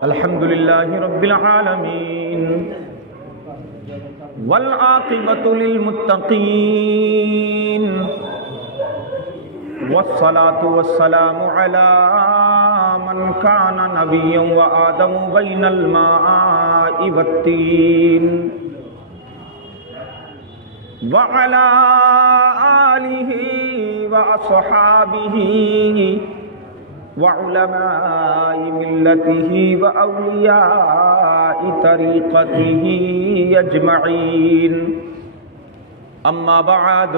الحمد لله رب العالمين والعاقبة للمتقين والصلاة والسلام على من كان نبيا وآدم بين الماء والطين وعلى آله وأصحابه وعلماء ملته وأولياء طريقته أجمعين أما بعد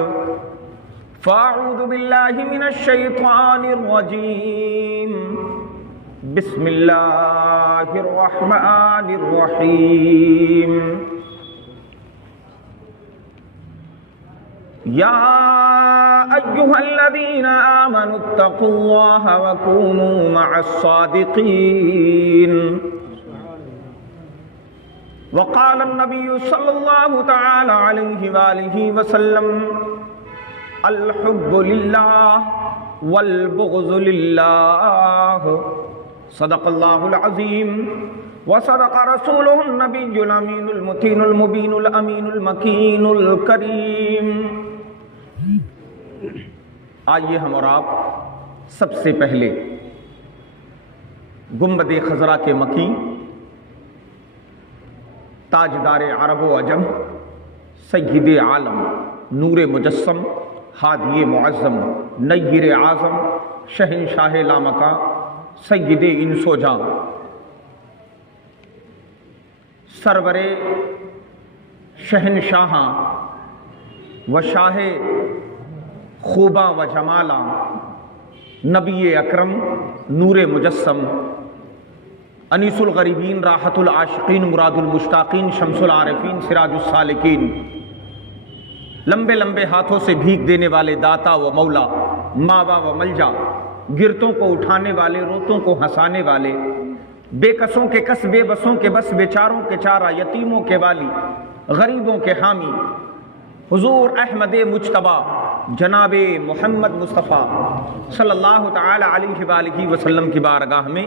فأعوذ بالله من الشيطان الرجيم بسم الله الرحمن الرحيم يا أيها الذين آمنوا اتقوا الله وكونوا مع الصادقين وقال النبي صلى الله تعالى عليه وآله وسلم الحب لله والبغض لله صدق الله العظيم وصدق رسوله النبي الأمين المتين المبين الأمين المكين الكريم. آئیے ہم اور آپ سب سے پہلے گنبد خضرا کے مکی، تاجدار عرب و عجم، سید عالم، نور مجسم، ہادی معظم، نیر اعظم، شہنشاہ لامکاں، سید انس و جاں، سرور شہنشاہاں و شاہ خوباں و جمالاں، نبی اکرم، نور مجسم، انیس الغریبین، راحت العاشقین، مراد المشتاقین، شمس العارفین، سراج السالکین، لمبے لمبے ہاتھوں سے بھیک دینے والے داتا و مولا، ماوا و ملجا، گرتوں کو اٹھانے والے، روتوں کو ہنسانے والے، بے کسوں کے کس، بے بسوں کے بس، بیچاروں کے چارہ، یتیموں کے والی، غریبوں کے حامی، حضور احمد مجتبیٰ جناب محمد مصطفیٰ صلی اللہ تعالی علیہ وآلہ وسلم کی بارگاہ میں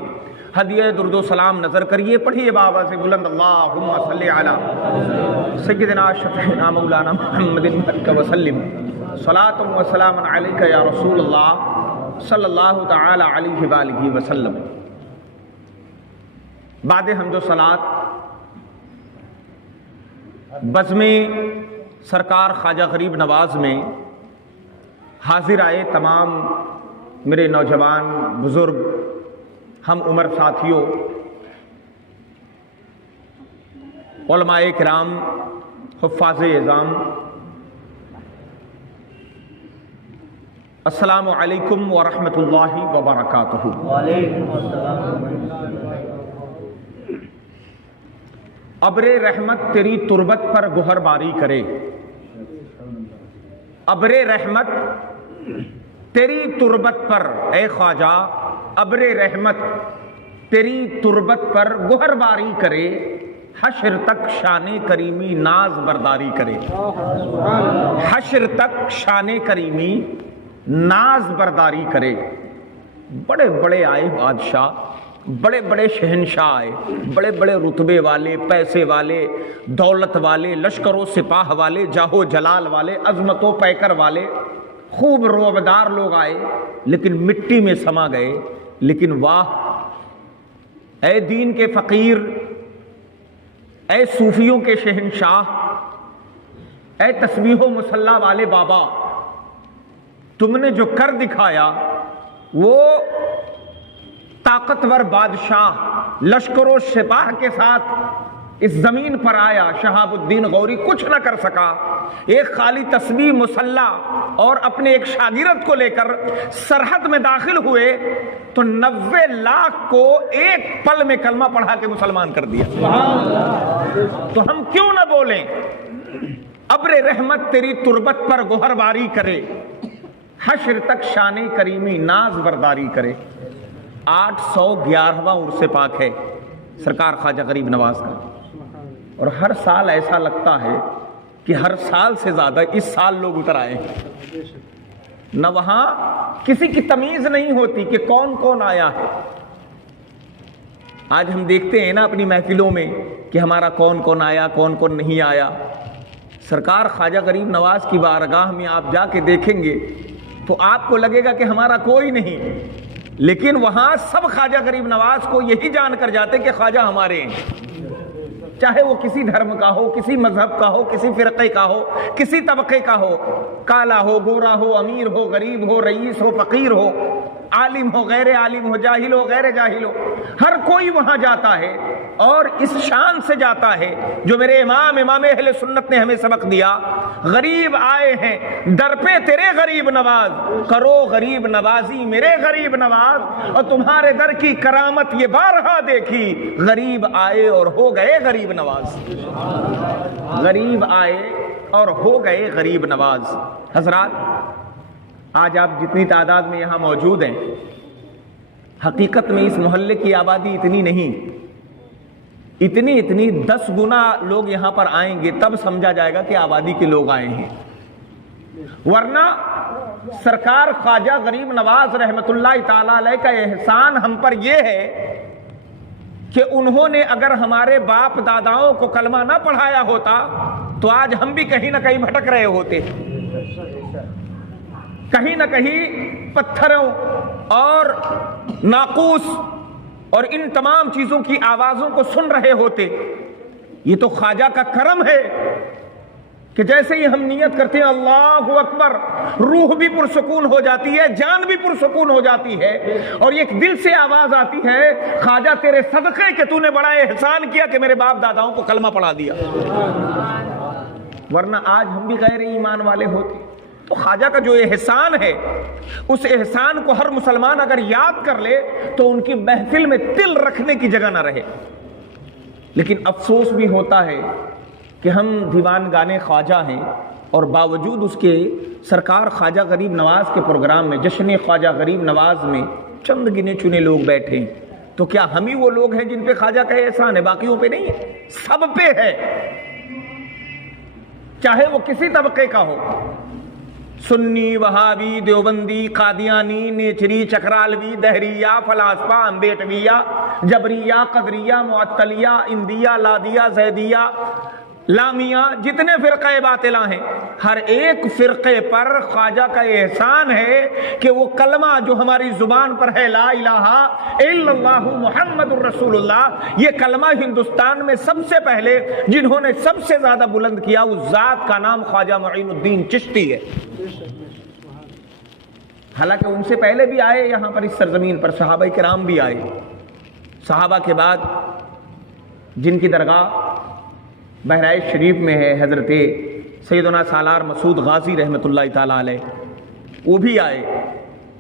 ہدیہ درود و سلام نظر کریے. پڑھیے بابا سے بلند اللہم صلی علی سیدنا شفیعنا مولانا محمد وسلم صلاۃ و سلام علیک یا رسول اللہ صلی اللہ تعالی علیہ وآلہ وسلم. بعد حمد و صلاۃ بزم سرکار خواجہ غریب نواز میں حاضر آئے تمام میرے نوجوان بزرگ ہم عمر ساتھیوں، علماء کرام، حفاظ اعظام، السلام علیکم ورحمۃ اللہ وبرکاتہ. وعلیکم السلام. ابر رحمت تیری تربت پر گہر باری کرے، ابر رحمت تیری تربت پر اے خواجہ، ابر رحمت تیری تربت پر گہر باری کرے، حشر تک شان کریمی ناز برداری کرے، حشر تک شان کریمی ناز برداری کرے. بڑے بڑے آئے بادشاہ، بڑے بڑے شہنشاہ آئے، بڑے بڑے رتبے والے، پیسے والے، دولت والے، لشکر و سپاہ والے، جاہ و جلال والے، عظمت و پیکر والے، خوب روبدار لوگ آئے، لیکن مٹی میں سما گئے. لیکن واہ اے دین کے فقیر، اے صوفیوں کے شہنشاہ، اے تسبیح و مصلی والے بابا، تم نے جو کر دکھایا وہ طاقتور بادشاہ لشکر و سپاہ کے ساتھ اس زمین پر آیا، شہاب الدین غوری کچھ نہ کر سکا. ایک خالی تسبیح مصلی اور اپنے ایک شاگرد کو لے کر سرحد میں داخل ہوئے تو 90 لاکھ کو ایک پل میں کلمہ پڑھا کے مسلمان کر دیا. تو ہم کیوں نہ بولیں ابر رحمت تیری تربت پر گہر باری کرے، حشر تک شان کریمی ناز برداری کرے. 811واں عرس پاک ہے سرکار خواجہ غریب نواز کا، اور ہر سال ایسا لگتا ہے کہ ہر سال سے زیادہ اس سال لوگ اتر آئے ہیں. نہ وہاں کسی کی تمیز نہیں ہوتی کہ کون کون آیا ہے. آج ہم دیکھتے ہیں نا اپنی محفلوں میں کہ ہمارا کون کون آیا کون کون نہیں آیا. سرکار خواجہ غریب نواز کی بارگاہ میں آپ جا کے دیکھیں گے تو آپ کو لگے گا کہ ہمارا کوئی نہیں، لیکن وہاں سب خواجہ غریب نواز کو یہی جان کر جاتے کہ خواجہ ہمارے ہیں، چاہے وہ کسی دھرم کا ہو، کسی مذہب کا ہو، کسی فرقے کا ہو، کسی طبقے کا ہو، کالا ہو، گورا ہو، امیر ہو، غریب ہو، رئیس ہو، فقیر ہو، عالم ہو، غیر عالم ہو، جاہل ہو، غیر جاہل ہو، ہر کوئی وہاں جاتا ہے اور اس شان سے جاتا ہے جو میرے امام اہل سنت نے ہمیں سبق دیا. غریب آئے ہیں در پہ تیرے غریب نواز، کرو غریب نوازی میرے غریب نواز، اور تمہارے در کی کرامت یہ بارہا دیکھی، غریب آئے اور ہو گئے غریب نواز. غریب آئے اور ہو گئے غریب نواز. حضرات، آج آپ جتنی تعداد میں یہاں موجود ہیں، حقیقت میں اس محلے کی آبادی اتنی نہیں، اتنی 10 گنا لوگ یہاں پر آئیں گے تب سمجھا جائے گا کہ آبادی کے لوگ آئے ہیں. ورنہ سرکار خواجہ غریب نواز رحمت اللہ تعالی علیہ کا احسان ہم پر یہ ہے کہ انہوں نے اگر ہمارے باپ داداؤں کو کلمہ نہ پڑھایا ہوتا تو آج ہم بھی کہیں نہ کہیں بھٹک رہے ہوتے، کہیں نہ کہیں پتھروں اور ناقوس اور ان تمام چیزوں کی آوازوں کو سن رہے ہوتے. یہ تو خواجہ کا کرم ہے کہ جیسے ہی ہم نیت کرتے ہیں اللہ اکبر، روح بھی پرسکون ہو جاتی ہے، جان بھی پرسکون ہو جاتی ہے، اور ایک دل سے آواز آتی ہے خواجہ تیرے صدقے کہ تو نے بڑا احسان کیا کہ میرے باپ داداؤں کو کلمہ پڑھا دیا. ورنہ آج ہم بھی غیر ایمان والے ہوتے. تو خواجہ کا جو احسان ہے اس احسان کو ہر مسلمان اگر یاد کر لے تو ان کی محفل میں تل رکھنے کی جگہ نہ رہے. لیکن افسوس بھی ہوتا ہے کہ ہم دیوان گانے خواجہ ہیں اور باوجود اس کے سرکار خواجہ غریب نواز کے پروگرام میں، جشن خواجہ غریب نواز میں چند گنے چنے لوگ بیٹھے ہیں. تو کیا ہم ہی وہ لوگ ہیں جن پہ خواجہ کا احسان ہے؟ باقیوں پہ نہیں ہے، سب پہ ہے، چاہے وہ کسی طبقے کا ہو، سنی، وہابی، دیوبندی، قادیانی، نیچری، چکرالوی، دہریہ، فلاسفہ، امبیٹویہ، جبریہ، قدریہ، معطلیہ، اندیہ، لادیہ، زیدیہ، لامیہ، جتنے فرقے باطلہ ہیں، ہر ایک فرقے پر خواجہ کا احسان ہے کہ وہ کلمہ جو ہماری زبان پر ہے لا الہ الا اللہ محمد الرسول اللہ، یہ کلمہ ہندوستان میں سب سے پہلے جنہوں نے سب سے زیادہ بلند کیا اس ذات کا نام خواجہ معین الدین چشتی ہے. حالانکہ ان سے پہلے بھی آئے یہاں پر اس سرزمین پر، صحابہ کرام بھی آئے. صحابہ کے بعد جن کی درگاہ بہرائچ شریف میں ہے حضرت سیدنا سالار مسعود غازی رحمۃ اللہ تعالیٰ علیہ، وہ بھی آئے.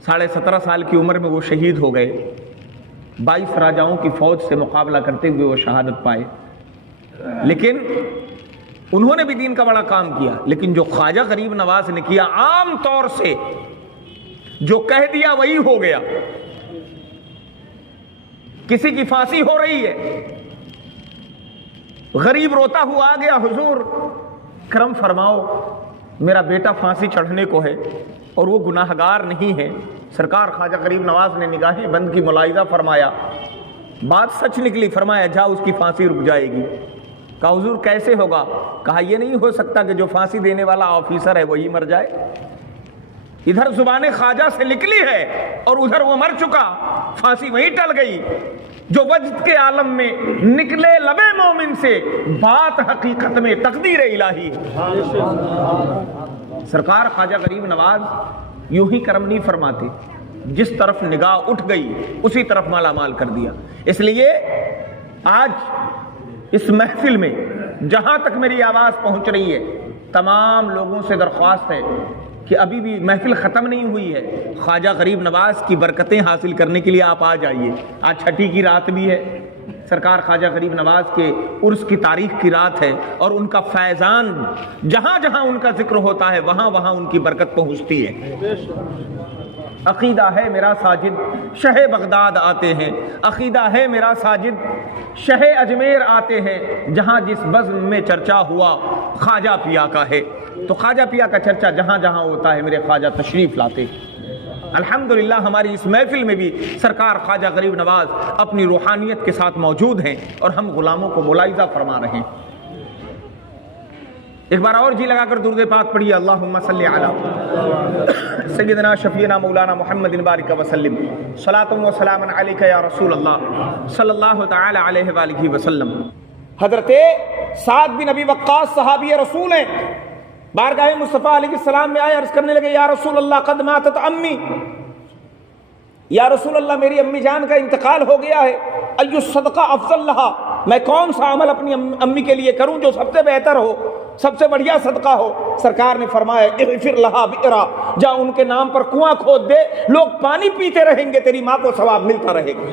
17.5 سال کی عمر میں وہ شہید ہو گئے. 22 راجاؤں کی فوج سے مقابلہ کرتے ہوئے وہ شہادت پائے. لیکن انہوں نے بھی دین کا بڑا کام کیا. لیکن جو خواجہ غریب نواز نے کیا، عام طور سے جو کہہ دیا وہی ہو گیا. کسی کی پھانسی ہو رہی ہے، غریب روتا ہوا آ گیا، حضور کرم فرماؤ میرا بیٹا پھانسی چڑھنے کو ہے اور وہ گناہگار نہیں ہے. سرکار خواجہ غریب نواز نے نگاہیں بند کی، ملاحظہ فرمایا، بات سچ نکلی. فرمایا جا اس کی پھانسی رک جائے گی. کہا حضور کیسے ہوگا؟ کہا یہ نہیں ہو سکتا کہ جو پھانسی دینے والا آفیسر ہے وہی مر جائے. ادھر زبان خواجہ سے نکلی ہے اور ادھر وہ مر چکا، پھانسی وہیں ٹل گئی. جو وجد کے عالم میں نکلے لب مومن سے، بات حقیقت میں تقدیر الہی ہے. سرکار خواجہ غریب نواز یوں ہی کرم نہیں فرماتے، جس طرف نگاہ اٹھ گئی اسی طرف مالا مال کر دیا. اس لیے آج اس محفل میں جہاں تک میری آواز پہنچ رہی ہے، تمام لوگوں سے درخواست ہے کہ ابھی بھی محفل ختم نہیں ہوئی ہے. خواجہ غریب نواز کی برکتیں حاصل کرنے کے لیے آپ آ جائیے. آج چھٹی کی رات بھی ہے، سرکار خواجہ غریب نواز کے عرس کی تاریخ کی رات ہے، اور ان کا فیضان جہاں جہاں ان کا ذکر ہوتا ہے وہاں وہاں ان کی برکت پہنچتی ہے. عقیدہ ہے میرا ساجد شہ بغداد آتے ہیں، عقیدہ ہے میرا ساجد شہ اجمیر آتے ہیں. جہاں جس بزم میں چرچا ہوا خواجہ پیا کا ہے، تو خواجہ پیا کا چرچا جہاں جہاں ہوتا ہے میرے خواجہ تشریف لاتے. الحمدللہ ہماری اس محفل میں بھی سرکار خواجہ غریب نواز اپنی روحانیت کے ساتھ موجود ہیں اور ہم غلاموں کو ملاحظہ فرما رہے ہیں۔ ایک بار اور جی لگا کر درود پاک پڑھیے، اللہم صلی علی سیدنا شفیعنا مولانا محمد بارک وسلم، صلاۃ و سلام علیک یا رسول اللہ صلی اللہ تعالی علیہ وآلہ وسلم۔ حضرت سعد بن ابی وقاص صحابی رسول ہیں، بارگاہ مصطفیٰ علیہ السلام میں آئے، عرض کرنے لگے یا رسول اللہ قد ماتت امی، یا رسول اللہ میری امی جان کا انتقال ہو گیا ہے، ایو صدقہ افضل لہا، میں کون سا عمل اپنی امی کے لیے کروں جو سب سے بہتر ہو، سب سے بڑھیا صدقہ ہو؟ سرکار نے فرمایا اغفر لہا بئرا، جا ان کے نام پر کنواں کھود دے، لوگ پانی پیتے رہیں گے، تیری ماں کو ثواب ملتا رہے گا۔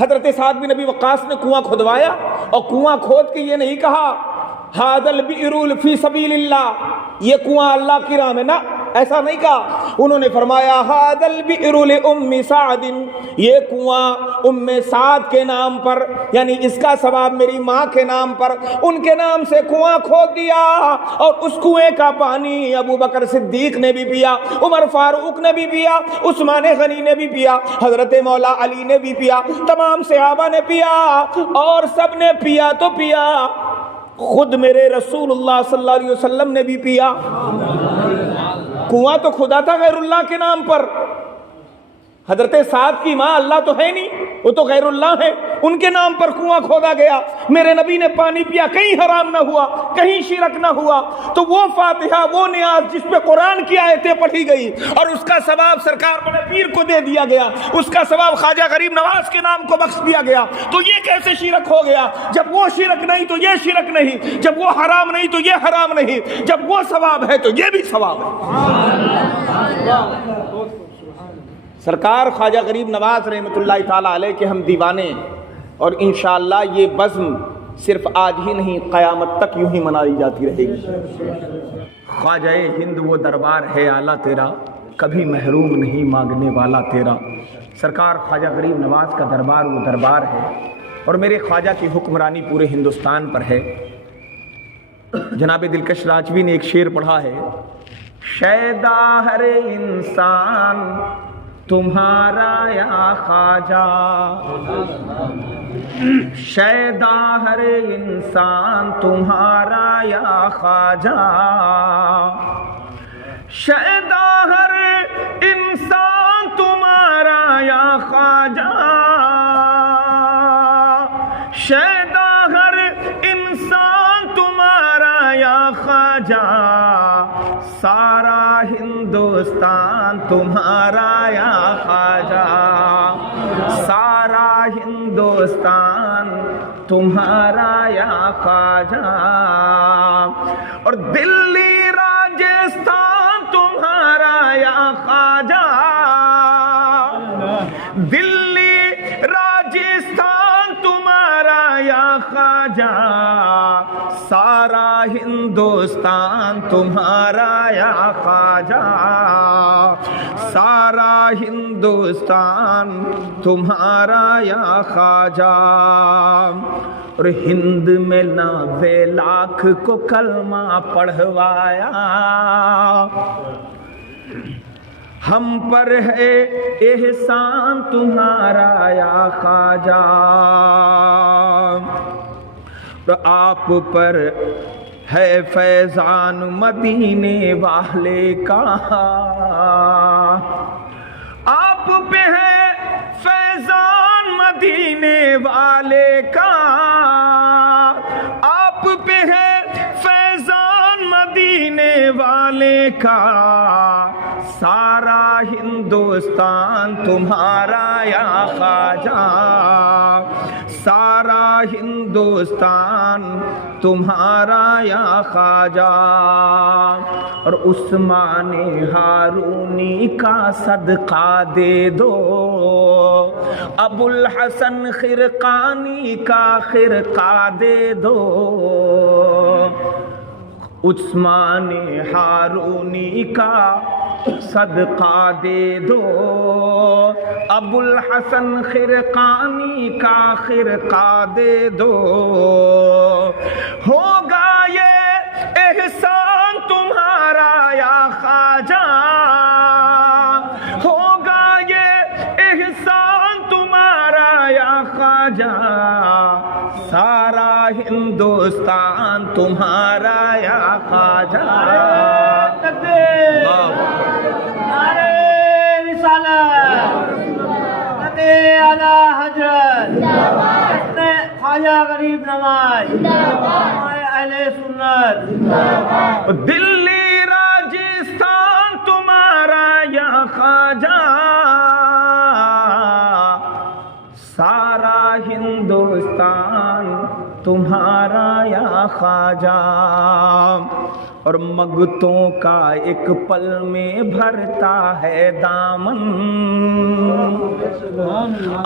حضرت سعد بن نبی وقاص نے کنواں کھودوایا اور کنواں کھود کے یہ نہیں کہا ھذا البئر فی سبیل اللہ، یہ کنواں اللہ کی راہ میں، نہ ایسا نہیں کہا، انہوں نے فرمایا ھذا البئر لأم سعد، یہ کنواں ام سعد کے نام پر، یعنی اس کا ثواب میری ماں کے نام پر، ان کے نام سے کنواں کھود دیا، اور اس کنویں کا پانی ابو بکر صدیق نے بھی پیا، عمر فاروق نے بھی پیا، عثمان غنی نے بھی پیا، حضرت مولا علی نے بھی پیا، تمام صحابہ نے پیا، اور سب نے پیا تو پیا، خود میرے رسول اللہ صلی اللہ علیہ وسلم نے بھی پیا۔ کنواں تو خدا تھا غیر اللہ کے نام پر، حضرت سعد کی ماں اللہ تو ہے نہیں، وہ تو غیر اللہ ہے، ان کے نام پر کنواں کھودا گیا، میرے نبی نے پانی پیا، کہیں حرام نہ ہوا، کہیں شرک نہ ہوا، تو وہ فاتحہ، وہ نیاز جس پہ قرآن کی آیتیں پڑھی گئی اور اس کا ثواب سرکار بڑے پیر کو دے دیا گیا، اس کا ثواب خواجہ غریب نواز کے نام کو بخش دیا گیا، تو یہ کیسے شرک ہو گیا؟ جب وہ شرک نہیں تو یہ شرک نہیں، جب وہ حرام نہیں تو یہ حرام نہیں، جب وہ ثواب ہے تو یہ بھی ثواب ہے۔ سرکار خواجہ غریب نواز رحمۃ اللہ تعالیٰ علیہ کے ہم دیوانے، اور انشاءاللہ یہ بزم صرف آج ہی نہیں، قیامت تک یوں ہی منائی جاتی رہے گی۔ خواجہ ہند وہ دربار ہے اعلیٰ تیرا، کبھی محروم نہیں مانگنے والا تیرا۔ سرکار خواجہ غریب نواز کا دربار وہ دربار ہے، اور میرے خواجہ کی حکمرانی پورے ہندوستان پر ہے۔ جناب دلکش راجوی نے ایک شعر پڑھا ہے، شیدا ہر انسان تمہارا یا خواجہ، شیدا ہر انسان تمہارا یا خواجہ، شیدا ہر انسان تمہارا یا خواجہ، شیدا ہر انسان تمہارا یا خواجہ، سارا ہندوستان تمہارا یا خواجہ، سارا ہندوستان تمہارا یا خواجہ، اور دلی راجستھان تمہارا یا خواجہ، دلی راجستھان تمہارا یا خواجہ، سارا ہندوستان تمہارا یا خواجہ، سارا ہندوستان تمہارا یا خواجہ، اور ہند میں 90 لاکھ کو کلمہ پڑھوایا، ہم پر ہے احسان تمہارا یا خواجہ، تو آپ پر ہے فیضان مدینے والے کا، آپ پہ ہے فیضان مدینے والے کا، آپ پہ ہے فیضان مدینے والے کا، سارا ہندوستان تمہارا یا خواجہ، سارا ہندوستان تمہارا یا خواجہ، اور عثمان ہارونی کا صدقہ دے دو، ابو الحسن خرقانی کا خرقہ دے دو، عثمان ہارونی کا صدقہ دے دو، ابو الحسن خرقانی کا خرقہ دے دو، ہوگا یہ احسان تمہارا یا خواجہ، سارا ہندوستان تمہارا یا خواجہ. نعرے رسالت، نعرے اعلیٰ حضرت، خواجہ غریب نواز، اہل سنت. دلی راجستھان تمہارا یا خواجہ، سارا ہندوستان تمہارا یا خواجہ. اور مگتوں کا ایک پل میں بھرتا ہے دامن،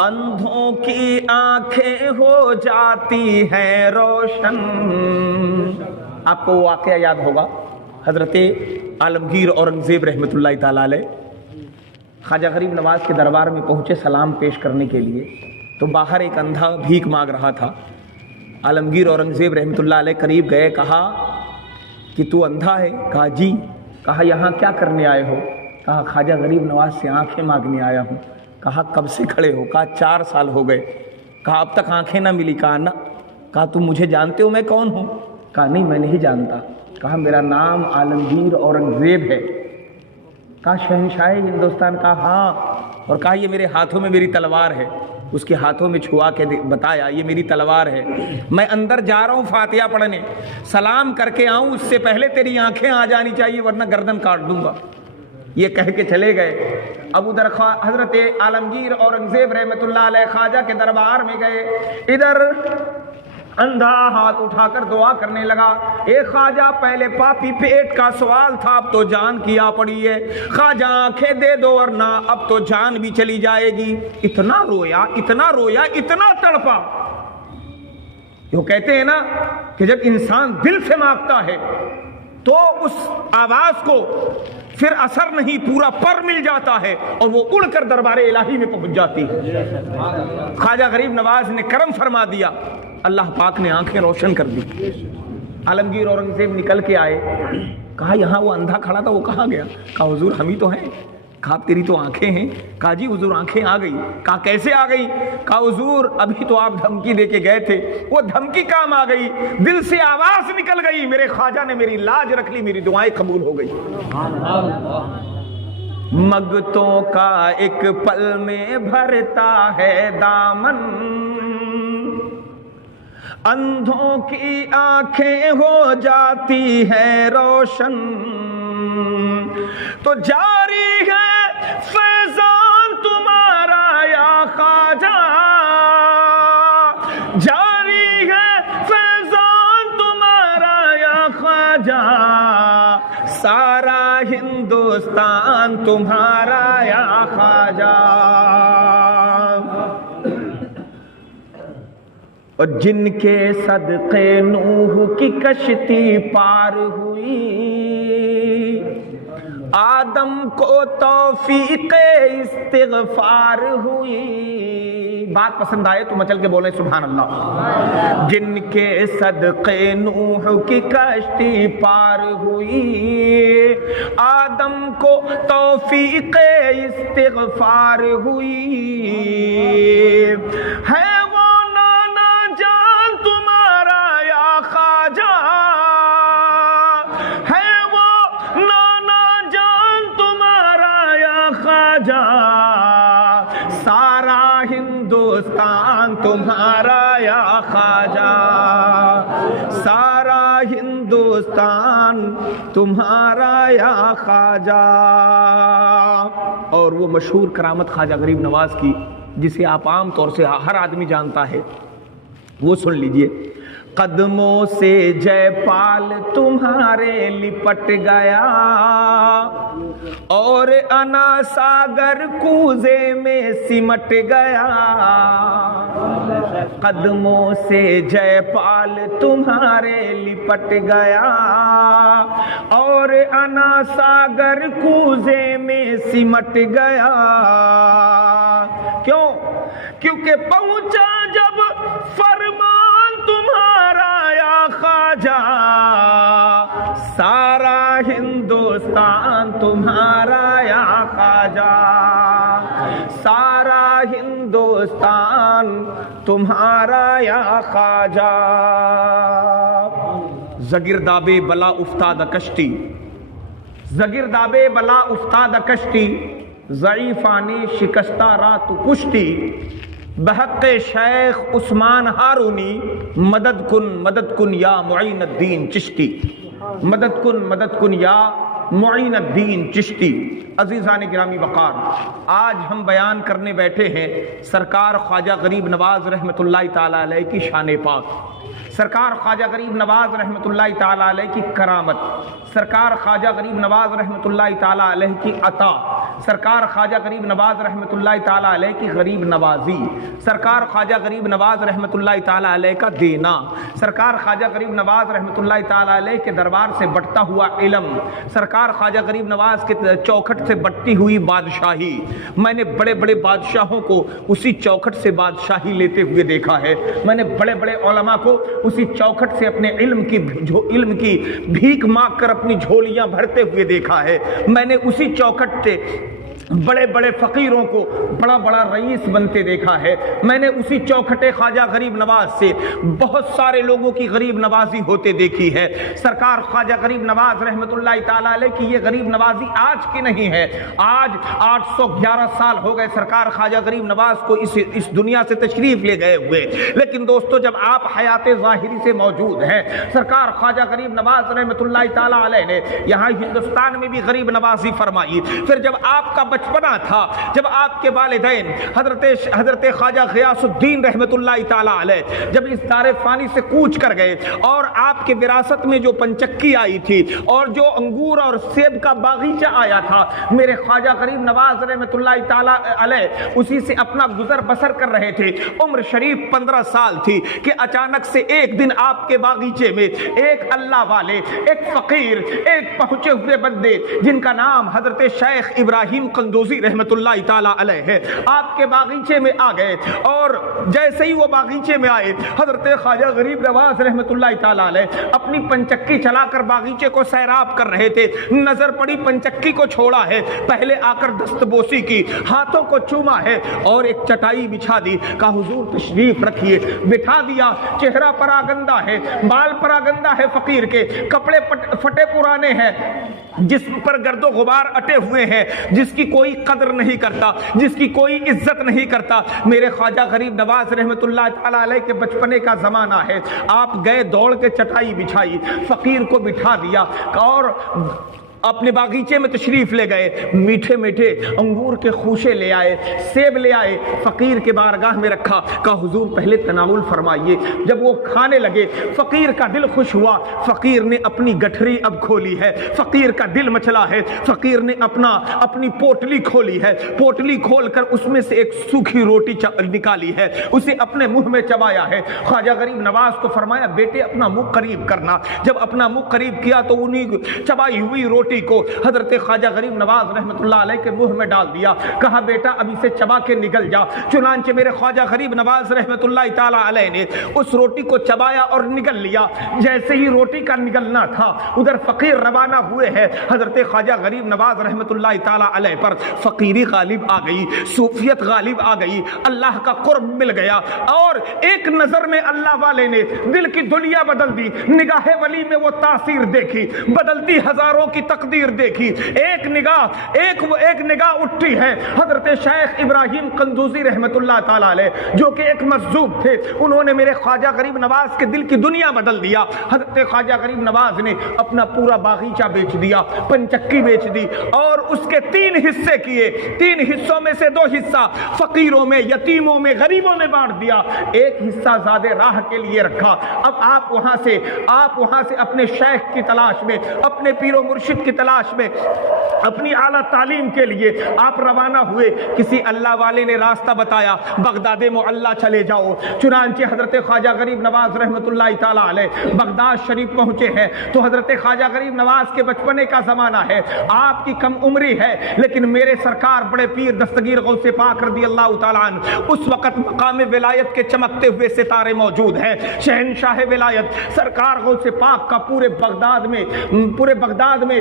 اندھوں کی آنکھیں ہو جاتی ہیں روشن. آپ کو وہ واقعہ یاد ہوگا، حضرت عالمگیر اورنگزیب رحمۃ اللہ تعالی علیہ خواجہ غریب نواز کے دربار میں پہنچے سلام پیش کرنے کے لیے. تو باہر ایک اندھا بھیک مانگ رہا تھا. عالمگیر اورنگزیب رحمۃ اللہ علیہ قریب گئے، کہا کہ تو اندھا ہے؟ کہا جی. کہا یہاں کیا کرنے آئے ہو؟ کہا خواجہ غریب نواز سے آنکھیں مانگنے آیا ہوں. کہا کب سے کھڑے ہو؟ کہا 4 سال ہو گئے. کہا اب تک آنکھیں نہ ملی؟ کہا نہ. کہا تم مجھے جانتے ہو میں کون ہوں؟ کہا نہیں میں نہیں جانتا. کہا میرا نام عالمگیر اورنگزیب ہے. کہا شہنشاہ ہندوستان؟ کہا ہاں. اور کہا یہ میرے ہاتھوں میں میری تلوار ہے. اس کے ہاتھوں میں چھوا کے بتایا یہ میری تلوار ہے، میں اندر جا رہا ہوں فاتحہ پڑھنے، سلام کر کے آؤں اس سے پہلے تیری آنکھیں آ جانی چاہیے ورنہ گردن کاٹ دوں گا. یہ کہہ کے چلے گئے. اب ادھر حضرت عالمگیر اورنگزیب رحمۃ اللہ علیہ خواجہ کے دربار میں گئے. ادھر اندھا ہاتھ اٹھا کر دعا کرنے لگا، اے خواجہ پہلے پاپی پیٹ کا سوال تھا، اب تو جان کی آ پڑی ہے. خواجہ آنکھیں دے دو ورنہ اب تو جان بھی چلی جائے گی. اتنا رویا اتنا رویا اتنا تڑپا. جو کہتے ہیں نا کہ جب انسان دل سے مانگتا ہے تو اس آواز کو پھر اثر نہیں پورا پر مل جاتا ہے اور وہ اڑ کر دربار الہی میں پہنچ جاتی ہے. خواجہ غریب نواز نے کرم فرما دیا، اللہ پاک نے آنکھیں روشن کر دی. عالمگیر اورنگزیب نکل کے آئے. کہا یہاں وہ اندھا کھڑا تھا وہ کہاں گیا؟ کہا حضور ہم ہی تو ہیں. کہا تیری تو آنکھیں ہیں. کہا جی حضور آنکھیں آ گئی. کہا کیسے آ گئی؟ کہا حضور ابھی تو آپ دھمکی دے کے گئے تھے، وہ دھمکی کام آ گئی، دل سے آواز نکل گئی، میرے خواجہ نے میری لاج رکھ لی، میری دعائیں قبول ہو گئی. مگتوں کا ایک پل میں بھرتا ہے دامن، اندھوں کی آنکھیں ہو جاتی ہیں روشن. تو جاری ہے فیضان تمہارا یا خواجہ، جاری ہے فیضان تمہارا یا خواجہ، سارا ہندوستان تمہارا یا خواجہ. اور جن کے صدقے نوح کی کشتی پار ہوئی، آدم کو توفیق استغفار ہوئی. بات پسند آئے تو مچل کے بولیں سبحان اللہ. جن کے صدقے نوح کی کشتی پار ہوئی، آدم کو توفیق استغفار ہوئی. ہے وہ نانا جان تمہارا یا خواجہ، ہے وہ نانا جان تمہارا یا خواجہ، سارا ہندوستان تمہارا یا خواجہ، سارا ہندوستان تمہارا یا خواجہ. اور وہ مشہور کرامت خواجہ غریب نواز کی جسے آپ عام طور سے ہر آدمی جانتا ہے، وہ سن لیجئے. قدموں سے جے پال تمہارے لپٹ گیا، اور انا ساگر کوزے میں سمٹ گیا. قدموں سے جے پال تمہارے لپٹ گیا، اور انا ساگر کوزے میں سمٹ گیا. کیوں؟ کیونکہ پہنچا جب فرمان تمہارا یا خواجہ، سارا ہندوستان تمہارا یا خواجہ، سارا ہندوستان تمہارا یا خواجہ، زگرداب بلا افتاد کشتی، زگرداب بلا افتاد کشتی، ضعیفان شکستہ رات کشتی، بحق شیخ عثمان ہارونی، مدد کن یا معین الدین چشتی، مدد کن یا معین الدین چشتی۔ عزیزان گرامی وقار، آج ہم بیان کرنے بیٹھے ہیں سرکار خواجہ غریب نواز رحمۃ اللہ تعالی علیہ کی شان پاک، سرکار خواجہ غریب نواز رحمۃ اللہ تعالی علیہ کی کرامت، سرکار خواجہ غریب نواز رحمۃ اللہ تعالی علیہ کی عطا، سرکار خواجہ غریب نواز رحمۃ اللہ تعالی علیہ کی غریب نوازی، سرکار خواجہ غریب نواز رحمۃ اللہ تعالی علیہ کا دینا، سرکار خواجہ غریب نواز رحمۃ اللہ تعالی علیہ کے دربار سے بٹتا ہوا علم، سرکار خواجہ غریب نواز کے چوکھٹ سے بٹتی ہوئی بادشاہی۔ میں نے بڑے بڑے بادشاہوں کو اسی چوکھٹ سے بادشاہی لیتے ہوئے دیکھا ہے، میں نے بڑے بڑے علماء کو اسی چوکھٹ سے اپنے علم کی بھیک مانگ کر اپنی جھولیاں بھرتے ہوئے دیکھا ہے، میں نے اسی چوکھٹ سے بڑے بڑے فقیروں کو بڑا بڑا رئیس بنتے دیکھا ہے، میں نے اسی چوکھٹے خواجہ غریب نواز سے بہت سارے لوگوں کی غریب نوازی ہوتے دیکھی ہے۔ سرکار خواجہ غریب نواز رحمۃ اللہ تعالی علیہ کی یہ غریب نوازی آج کی نہیں ہے، آج 811 سال ہو گئے سرکار خواجہ غریب نواز کو اس دنیا سے تشریف لے گئے ہوئے، لیکن دوستو جب آپ حیات ظاہری سے موجود ہیں، سرکار خواجہ غریب نواز رحمۃ اللہ تعالی علیہ نے یہاں ہندوستان میں بھی غریب نوازی فرمائی۔ پھر جب آپ کا بچپنا تھا، جب آپ کے والدین حضرت خواجہ غیاث الدین رحمت اللہ تعالی علیہ جب اس دار فانی سے کوچ کر گئے اور آپ کے وراثت میں جو پنچکی آئی تھی اور جو انگور اور سیب کا باغیچہ آیا تھا، میرے خواجہ غریب نواز رحمت اللہ تعالی علیہ اسی سے اپنا گزر بسر کر رہے تھے۔ عمر شریف 15 سال تھی کہ اچانک سے ایک دن آپ کے باغیچے میں ایک اللہ والے، ایک فقیر، ایک پہنچے ہوئے بندے جن کا نام حضرت شیخ ابراہیم قندوزی رحمت اللہ تعالی علیہ ہے، آپ کے باغیچے میں آ گئے، اور جیسے ہی وہ باغیچے میں آئے، حضرت خواجہ غریب نواز رحمت اللہ تعالی علیہ اپنی پنچکی چلا کر باغیچے کو سیراب کر رہے تھے، نظر پڑی پنچکی کو چھوڑا ہے، پہلے آ کر دست بوسی کی، ہاتھوں کو چوما ہے اور ایک چٹائی بچھا دی، کہا حضور تشریف رکھیے، بٹھا دیا۔ چہرہ پراگندہ ہے، بال پراگندہ ہے فقیر کے، کپڑے پھٹے پرانے ہیں، جسم پر گرد و غبار اٹے ہوئے ہیں، جس کی کوئی قدر نہیں کرتا، جس کی کوئی عزت نہیں کرتا۔ میرے خواجہ غریب نواز رحمت اللہ تعالی علیہ کے بچپنے کا زمانہ ہے، آپ گئے دوڑ کے چٹائی بچھائی، فقیر کو بٹھا دیا اور اپنے باغیچے میں تشریف لے گئے، میٹھے میٹھے انگور کے خوشے لے آئے، سیب لے آئے، فقیر کے بارگاہ میں رکھا، کہا حضور پہلے تناول فرمائیے۔ جب وہ کھانے لگے، فقیر کا دل خوش ہوا، فقیر نے اپنی گٹھری اب کھولی ہے، فقیر کا دل مچلا ہے، فقیر نے اپنی پوٹلی کھولی ہے، پوٹلی کھول کر اس میں سے ایک سوکھی روٹی نکالی ہے، اسے اپنے منہ میں چبایا ہے۔ خواجہ غریب نواز کو فرمایا بیٹے اپنا منہ قریب کرنا، جب اپنا منہ قریب کیا تو انہیں چبائی ہوئی روٹی کو حضرت خواجہ غریب نواز رحمت اللہ علیہ کے منہ میں ڈال دیا، کہا بیٹا اب اسے چبا کے نگل جا۔ چنانچہ میرے خواجہ غریب نواز رحمت اللہ تعالی علیہ نے اس روٹی کو چبایا اور نگل لیا۔ جیسے ہی روٹی کا نگلنا تھا، ادھر فقیر روانہ ہوئے ہیں، حضرت خواجہ غریب نواز رحمت اللہ تعالی علیہ پر فقیری غالب آ گئی، صوفیت غالب آ گئی، اللہ کا قرب مل گیا، اور ایک نظر میں اللہ والے نے دل کی دنیا بدل دی، نگاہ ولی میں وہ تاثیر دیکھی، بدلتی ہزاروں کی تقدیر دیکھی، ایک نگاہ اٹھی ہے حضرت شیخ ابراہیم قندوزی رحمت اللہ تعالی علیہ، جو کہ ایک مجذوب تھے، انہوں نے میرے خواجہ غریب نواز کے دل کی دنیا بدل دیا۔ حضرت خواجہ غریب نواز نے اپنا پورا باغیچہ بیچ دیا، پنچکی بیچ دی، اور اس کے 3 حصے کیے، 3 حصوں میں سے 2 حصہ فقیروں میں، یتیموں میں، غریبوں میں بانٹ دیا، ایک حصہ زاد راہ کے لیے رکھا۔ اب آپ وہاں سے اپنے شیخ کی تلاش میں، اپنے پیر و مرشد کی تلاش میں، اپنی اعلیٰ تعلیم کے لیے آپ روانہ ہوئے۔ کسی اللہ والے نے راستہ بتایا، بغداد معلیٰ چلے جاؤ۔ چنانچہ حضرت خواجہ غریب نواز رحمت اللہ تعالی علیہ بغداد شریف پہنچے ہیں تو حضرت خواجہ غریب نواز کے بچپنے کا زمانہ ہے، آپ کی کم عمری ہے، لیکن میرے سرکار بڑے پیر دستگیر غوث پاک رضی اللہ تعالیٰ عنہ اس وقت مقام ولایت کے چمکتے ہوئے ستارے موجود ہیں، شہنشاہ ولایت سرکار غوث پاک کا پورے بغداد میں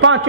5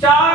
4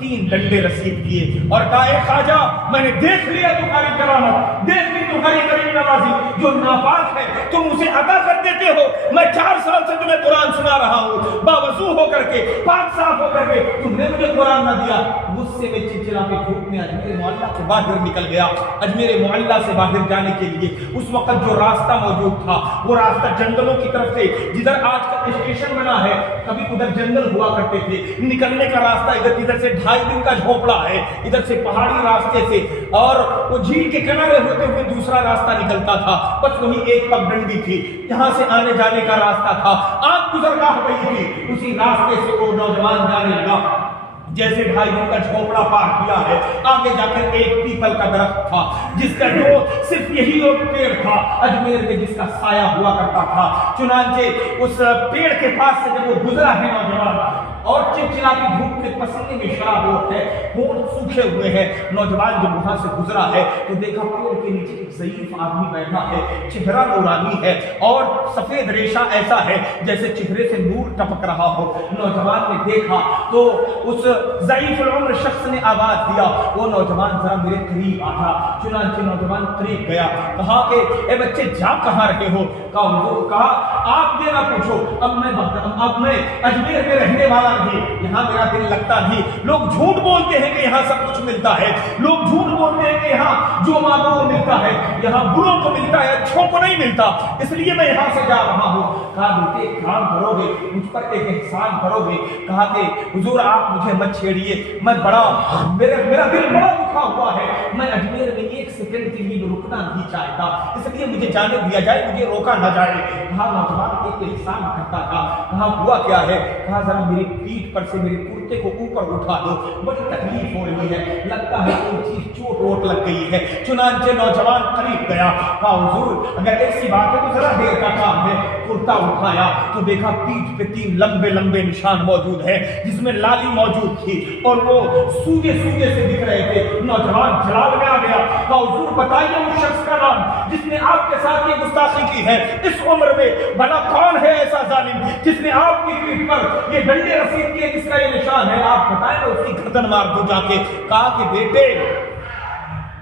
3 ڈنڈے رسید کیے اور کہا اے خواجہ میں نے دیکھ لیا تمہاری کرامت، دیکھ لی تمہاری کریم نوازی، جو ناپاک ہے تم اسے عطا کر دیتے ہو، میں 4 سال سے تمہیں قرآن سنا رہا ہوں باوضو ہو کر کے، پاک صاف ہو کر کے، تم نے مجھے قرآن نہ دیا۔ غصے میں چچرا کے دھوپ میں اجمیر معلیٰ سے باہر نکل گیا۔ اجمیر معلیٰ سے باہر جانے کے لیے اس وقت جو راستہ موجود تھا وہ راستہ جنگلوں کی طرف سے، جدھر آج کا اسٹیشن بنا ہے کبھی ادھر جنگل ہوا کرتے تھے، نکلنے کا راستہ ادھر سے 2.5 دن کا جھوپڑا ہے، ادھر سے پہاڑی راستے سے اور وہ جھیل کے کنارے ہوتے ہوئے دوسرا راستہ نکلتا تھا، بس وہی ایک پگڈنڈی تھی، یہاں سے آنے جانے کا راستہ تھا۔ آنکھ گزرگاہ گئی تھی، اسی راستے سے وہ نوجوان جانے لگا۔ جیسے 2.5 دن کا جھوپڑا پار کیا ہے، آگے جا کر ایک پیپل کا درخت تھا جس کا جو صرف یہی ایک پیڑ تھا اجمیر میں جس کا سایہ ہوا کرتا تھا۔ چنانچہ اس پیڑ کے پاس سے جب وہ گزرا ہے نوجوان اور چلچلاتی دھوپ کے پسینے میں شرابور ہے، ہونٹ سوکھے ہوئے ہیں، نوجوان جب وہاں سے گزرا ہے تو دیکھا پیڑ کے نیچے ایک ضعیف آدمی بیٹھا ہے، چہرہ نورانی ہے اور سفید ریشہ ایسا ہے جیسے چہرے سے نور ٹپک رہا ہو۔ نوجوان نے دیکھا تو اس ضعیف العمر شخص نے آواز دیا وہ نوجوان ذرا میرے قریب آیا۔ چنانچہ نوجوان قریب گیا، کہا کہ اے بچے جا کہاں رہے ہو؟ کہا آپ یہ نہ پوچھو، اب میں اجمیر میں رہنے والا نہیں، یہاں میرا دل لگتا نہیں۔ لوگ جھوٹ بولتے ہیں کہ یہاں سب کچھ ملتا ہے، لوگ جھوٹ بولتے ہیں کہ یہاں جو مانگو وہ ملتا ہے، یہاں بروں کو ملتا ہے اچھوں کو نہیں ملتا، اس لیے میں یہاں سے جا رہا ہوں۔ کہا بیٹے ایک کام کرو گے، مجھ پر ایک احسان کرو گے؟ کہا کہ حضور آپ مجھے مت چھیڑیے، میں میرا دل بڑا دکھا ہوا ہے، میں اجمیر میں 1 سیکنڈ کے لیے رکنا نہیں چاہتا، اس لیے مجھے جانے دیا جائے، مجھے روکا نہ جائے۔ کہا نوجوان ایک احسان کرتا تھا۔ کہا ہوا کیا ہے؟ کہا ذرا میری پیٹھ پر سے میرے کرتے کو اوپر اٹھا دو، بڑی تکلیف ہو رہی ہے، لگتا ہے کوئی چیز چوٹ ووٹ لگ گئی ہے۔ چنانچہ نوجوان قریب گیا، کہا حضور اگر ایسی بات ہے تو ذرا دیر کا کام ہے۔ کرتا اٹھایا تو دیکھا پیٹھ پہ 3 لمبے لمبے نشان موجود ہیں جس میں لالی موجود تھی اور وہ سوجے سے دکھ رہے تھے۔ نوجوان جلال میں آ گیا، کہا حضور بتائیے اس شخص کا نام جس نے آپ کے ساتھ یہ گستاخی کی ہے، اس عمر میں بھلا کون ہے ایسا ظالم جس نے آپ کی پیٹھ پر یہ ڈنڈے رسید کیے جس کا یہ نشان ہے، آپ بتائیں میں اس کی گردن مار دوں جا کے۔ کہا کہ بیٹے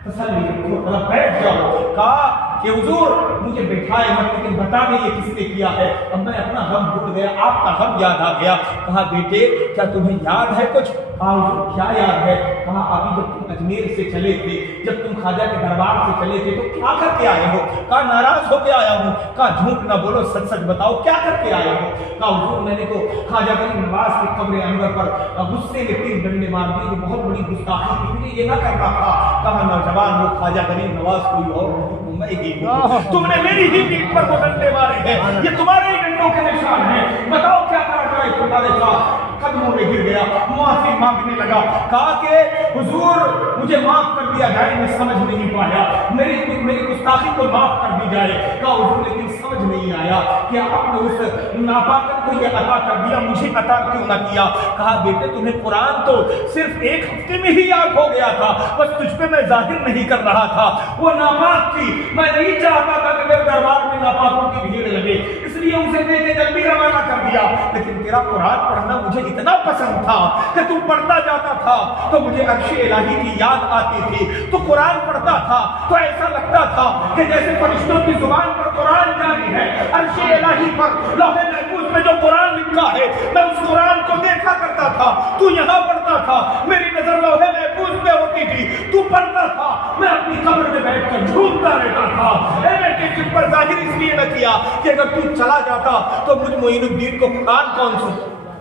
تسلی رکھو، بیٹھ جاؤ۔ کہا کہ حضور مجھے بٹھائے مت، لیکن بتا دیں یہ کس نے کیا ہے۔ اب میں اپنا غم بھول گیا، آپ کا غم یاد آ گیا۔ کہا بیٹے کیا تمہیں یاد ہے کچھ؟ کہا حضور کیا یاد ہے؟ کہا ابھی جب تم اجمیر سے چلے تھے، جب تم خواجہ کے دربار سے چلے تھے تو کیا کر کے آئے ہو؟ کہا ناراض ہو کے آیا ہوں۔ کہا جھوٹ نہ بولو، سچ سچ بتاؤ کیا کر کے آئے ہو؟ کہا حضور میں نے تو خواجہ غریب نواز کی قبر انور پر غصے میں 3 ڈنڈے مار دیے، یہ بہت بڑی گستاخی تھی، مجھے یہ نہ کرنا تھا۔ کہا نوجوان وہ خواجہ غریب نواز کوئی اور نہیں، میں ہی ہوں، تم نے میری ہی پیٹھ پر وہ ڈنڈے مارے ہیں، یہ تمہارے ہی ڈنڈوں کے نشان ہیں، بتاؤ کیا کرا جائے؟ تمہارے ساتھ قدموں میں گر گیا، معافی مانگنے لگا۔ کہا کہ حضور مجھے معاف کر دیا جائے، میں سمجھ نہیں پایا، میری گستاخی کو معاف کر دی جائے۔ کہا حضور لیکن سمجھ نہیں آیا کہ آپ نے اس ناپاکت کو یہ عطا کر دیا، مجھے عطا کیوں نہ کیا؟ کہا بیٹے تمہیں قرآن تو صرف 1 ہفتے میں ہی یاد ہو گیا تھا، بس تجھ پہ میں ظاہر نہیں کر رہا تھا، وہ ناپاک تھی، میں نہیں چاہتا تھا کہ میرے دربار میں ناپاکوں کی بھیڑ لگے، اس لیے اسے دے کے جلدی روانہ کر دیا، لیکن تیرا قرآن پڑھنا مجھے اتنا پسند تھا کہ تم پڑھتا جاتا تھا تو مجھے عرش الہی کی یاد آتی تھی، تو قرآن پڑھتا تھا تو ایسا لگتا تھا کہ جیسے فرشتوں کی زبان پر قرآن جاری ہے، عرش الہی پر لوح محفوظ میں جو قرآن لکھا ہے میں اس قرآن کو دیکھا کرتا تھا، تو یہاں پڑھتا تھا، میری نظر لوح محفوظ پہ ہوتی تھی، تو پڑھتا تھا، میں اپنی قبر میں بیٹھ کر جھومتا رہتا تھا۔ اے بیٹے تجھ پر ظاہر اس لیے نہ کیا کہ اگر تو چلا جاتا تو مجھ معین الدین کو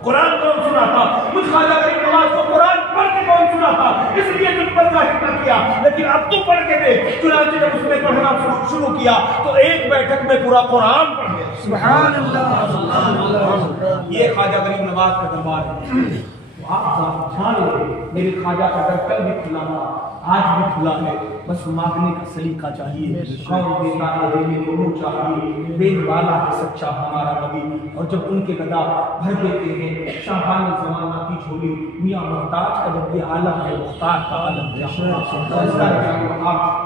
قرآن کون سناتا، مجھ خواجہ غریب نواز کو قرآن پڑھ کے کون سناتا، اس لیے تجھ پر ظاہر نہ کیا، لیکن اب تو پڑھ کے دیکھ۔ چنانچہ جب اس نے پڑھنا شروع کیا تو ایک بیٹھک میں پورا قرآن پڑھ گیا۔ سبحان اللہ، یہ خواجہ غریب نواز کا دربار ہے۔ آپ جان لیں میرے خواجہ کا در کل بھی کھلا تھا، آج بھی کھلا ہے، بس مانگنے کا سلیقہ چاہیے، کون دیتا ہے دینے کو چاہیے، دین والا ہے سچا ہمارا نبی، اور جب ان کے گدا بھر دیتے ہیں شاہان زمانہ کی جھولی، میاں محتاج کا جب یہ عالم ہے مختار کا عالم ہے۔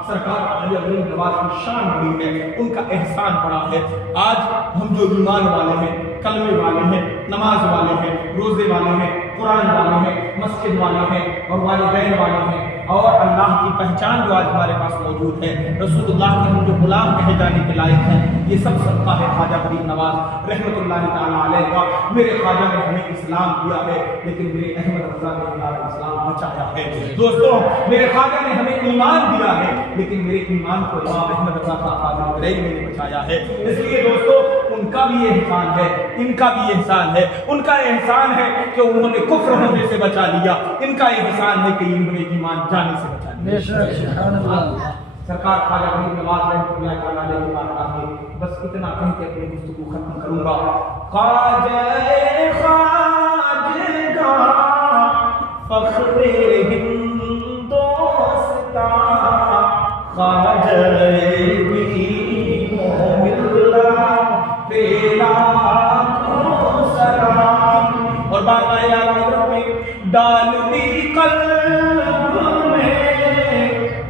سرکار علی غریب نواز کی شان بڑی ہے، ان کا احسان بڑا ہے۔ آج ہم جو ایمان والے ہیں کلمے والے ہیں، نماز والے ہیں، روزے والے ہیں، قرآن والے ہیں، مسجد والے ہیں اور والدین والے ہیں، اور اللہ کی پہچان جو آج ہمارے پاس موجود ہے، رسول اللہ کے ہم جو غلام کہے جانے کے لائق ہیں، یہ سب صدقہ ہے خواجہ غریب نواز رحمۃ اللہ تعالیٰ علیہ کا۔ میرے خواجہ نے ہمیں اسلام دیا ہے لیکن میرے احمد رضا نے ہمارا اسلام بچایا ہے۔ دوستوں، میرے خواجہ نے ہمیں ایمان دیا ہے لیکن میرے ایمان کو امام احمد رضا کا خواجہ غریب نے بچایا ہے۔ اس لیے دوستوں، ان کا بھی احسان ہے، ان کا بھی احسان ہے۔ ان کا احسان ہے کہ انہوں نے کفر ہونے سے بچا لیا، ان کا احسان ہے کہ انہوں نے ایمان جانے سے بچا لیا۔ سرکار خواجہ غریب نواز رحمۃ اللہ تعالیٰ علیہ کی بارگاہ میں بس اتنا کہہ کے اپنی گفتگو ختم کروں گا۔ خواجہ خواجگاں فخر ہندوستاں، خواجہ اور بارگاہ اعلیٰ حضرت میں ڈال دی قلب میں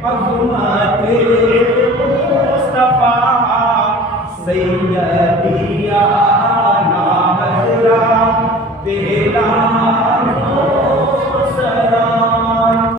عظمت مصطفیٰ سیدی